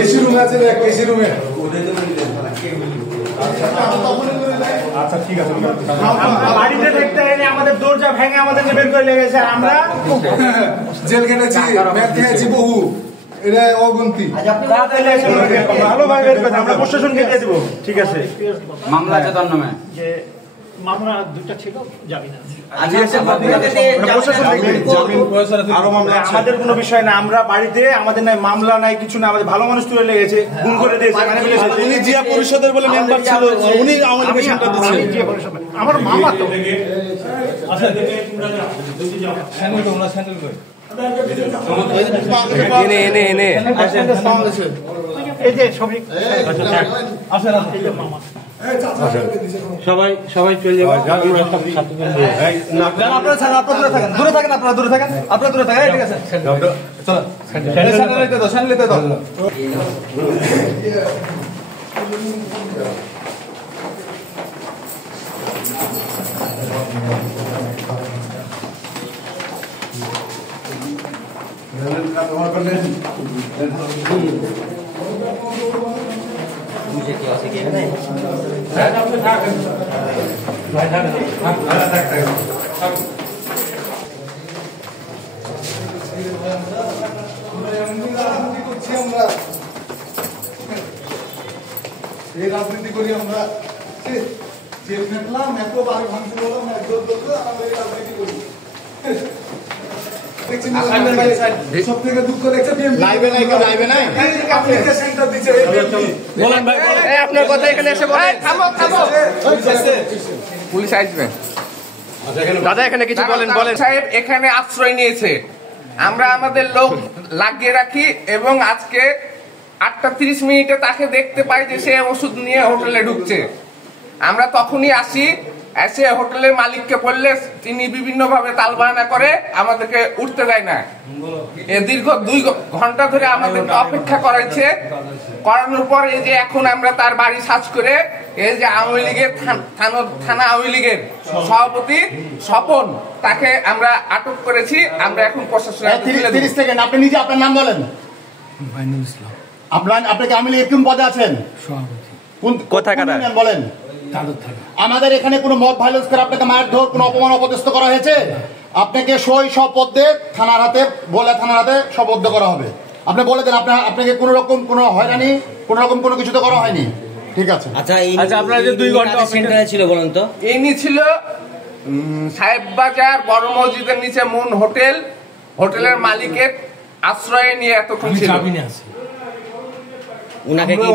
AC রুমে আছে, AC রুমে। আচ্ছা ঠিক আছে, বাড়িতে দেখতে আমাদের দরজা ভেঙে আমাদেরকে বের করে লেগেছে। আমরা জেল খেটেছি, ম্যাথ খেয়েছি বহু, এটা অগন্তি। ভালোভাবে বের করে আমরা প্রশাসনকে দিয়ে দেবো। ঠিক আছে, মামলা আছে তার নামে, যে মামলা দুটো ছিল, জামিন আছে। আমাদের কোনো বিষয় না, আমরা বাড়িতে আমাদের নাই মামলা নাই কিছু না, আমাদের ভালো মানুষ তুলে লেগেছে, গুম করে দিয়েছে। উনি জিয়া পরিষদের বলে মেম্বার ছিল, উনি আমাদের পেশেন্টটা দিচ্ছেন। আমার মামা তো এই যে সবাই মামা সবাই চলে যাবে। দূরে থাকেন, আপনারা দূরে থাকেন, আপনারা দূরে থাকেন। ঠিক আছে, রাজনীতি করি আমরা, জেল খেটলাম, এত বার ভাঙতে বললাম, রাজনীতি করি। সব থেকে দুঃখ দেখছে আপনার কথা এখানে এসে বলেন। পুলিশ আসবে দাদা, এখানে কিছু বলেন। বলেন সাহেব, এখানে আশ্রয় নিয়েছে, আমরা আমাদের লোক লাগিয়ে রাখি এবং আজকে 8:30 তাকে দেখতে পাই যে সে ওষুধ নিয়ে হোটেলে ঢুকছে। আমরা তখনই আসি, এসে হোটেলের মালিককে বললে তিনি বিভিন্ন ভাবে তালবাহানা করে আমাদেরকে উঠতে দেয় না। দীর্ঘ 2 ঘন্টা ধরে আমাদেরকে অপেক্ষা করাইছে। করানোর পর এই যে এখন আমরা তার বাড়ি সার্চ করে এই যে আওয়ামী লীগের থানা আওয়ামী লীগের সভাপতি স্বপন, তাকে আমরা আটক করেছি। আমরা এখন প্রশাসনের হাতে তুলে দেব। 30 সেকেন্ড, আপনি নিজে আপনার নাম বলেন। আপনাকে আওয়ামী লীগের কোন পদে আছেন? কোথায় বলেন। আমাদের এখানে কোনো মব ভাইলেন্স করে আপনাকে মারধর, কোনো অপমান অপদস্থ করা হয়েছে? আপনাকে সই শপথে থানার হাতে শপথ করা হবে। আপনি বলে দেন আপনাকে কোনো রকম কোনো হয়রানি, কোনো রকম কোনো কিছু তো করা হয়নি। ঠিক আছে। আচ্ছা, আপনারা যে 2 ঘন্টা সেন্টারে ছিল বলেন তো? এনি ছিল সাহেব বাজার বড় মসজিদের নিচে মুন হোটেলের মালিকের আশ্রয় নিয়ে এতক্ষণ ছিল।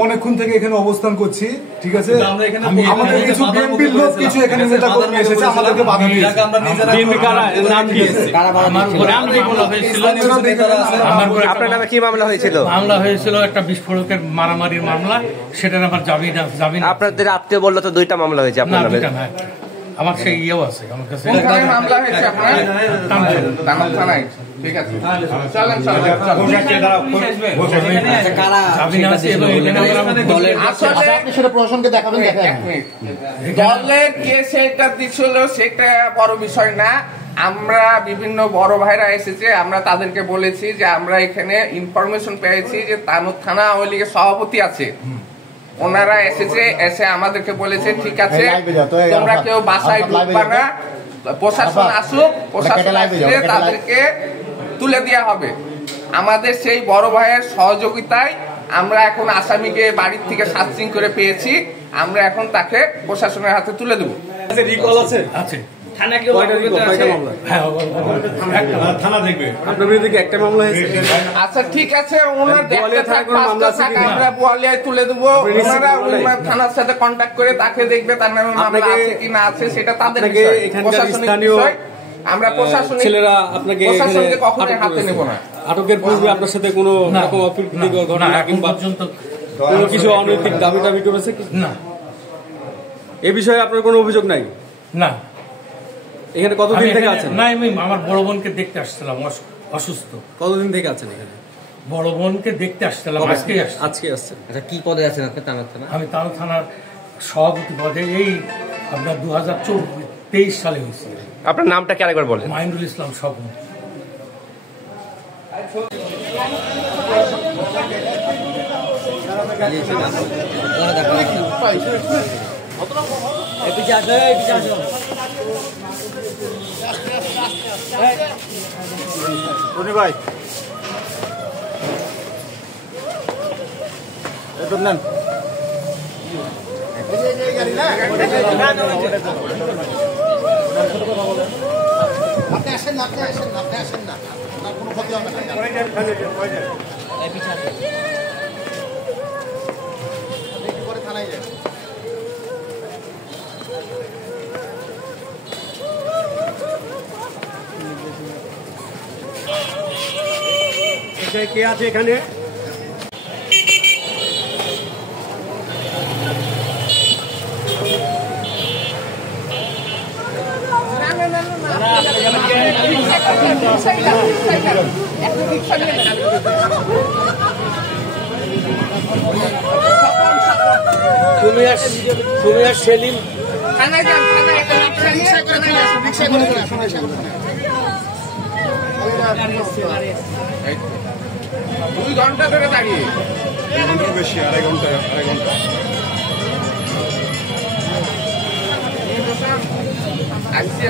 অনেকক্ষণ থেকে এখানে অবস্থান করছি। ঠিক আছে, আমাদের কিছু বিএনপির লোক কিছু এখানে নেতা কর্মী এসেছে, আমাদেরকে বাধা দিয়েছে। আপনার নামে কি মামলা হয়েছিল? মামলা হয়েছিল একটা বিস্ফোরকের মারামারির মামলা, সেটার আমার জামিন। আপনাদের আত্মীয় বললো তো 2টা মামলা হয়েছে আপনার নামে। আমার সেই ইয়েও আছে আমার কাছে। মামলা হয়েছে আপনার থানায়? ঠিক আছে, দলের কে সেটা দিচ্ছিল সেটা বড় বিষয় না। আমরা বিভিন্ন বড় ভাইরা এসেছে, আমরা তাদেরকে বলেছি যে আমরা এখানে ইনফরমেশন পেয়েছি যে তানুর থানা আওয়ামী লীগের সভাপতি আছে। ওনারা এসেছে, এসে আমাদেরকে বলেছে ঠিক আছে তোমরা কেউ বাসায় ঢুকবা না, প্রশাসন আসুক, প্রশাসন আসলে তাদেরকে তুলে দেওয়া হবে। আমাদের সেই বড় ভাইয়ের সহযোগিতায় আমরা এখন আসামিকে বাড়ির থেকে সার্চিং করে পেয়েছি। আমরা এখন তাকে প্রশাসনের হাতে তুলে দেবো। আচ্ছা ঠিক আছে, আমরা বোয়ালিয়ায় তুলে দেবো। ওনারা থানার সাথে কন্ট্যাক্ট করে তাকে দেখবে তার নামে মামলা আছে কি না আছে সেটা তাদের প্রশাসনিক বিষয়। আমরা প্রশাসনিক ছেলেরা আপনাকে কখনোই হাতে নেব না। আটকের পূর্বে আপনার সাথে কোনো রকম অপ্রীতিকর ঘটনা কিংবা কোনো কিছু অনৈতিক দাবি করেছে না? এ বিষয়ে আপনার কোনো অভিযোগ নাই? না। এখানে কতদিন থেকে আছেন? না, আমি আমার বড় বোনকে দেখতে আসছিলাম, অসুস্থ। কতদিন থেকে আছেন এখানে? বড় বোনকে দেখতে আসছিলাম, আজকে আসছেন। আচ্ছা, কি পদে আছেন আপনি তানোর থানা? আমি তানোর থানার সভাপতি পদে, এই আপনার 2023 সালে হয়েছে। আপনার নামটা কি আরেকবার বলেন? মাইনুল ইসলাম স্বপ্ন। রনি ভাই নেন আপনি আসেন না, আপনি আসেন না, আপনি আসেন না, আপনার কোনো ক্ষতি হবে না। একটু পরে থানায় যান। কে আছে এখানে? তুমি আর সেলিম থানায় যান, থানায় রিক্সা করে চলে আসুন, রিক্সা করে চলে আসুন। 2 ঘন্টা ধরে দাঁড়িয়ে। বেশি, আড়াই ঘন্টা। আসছি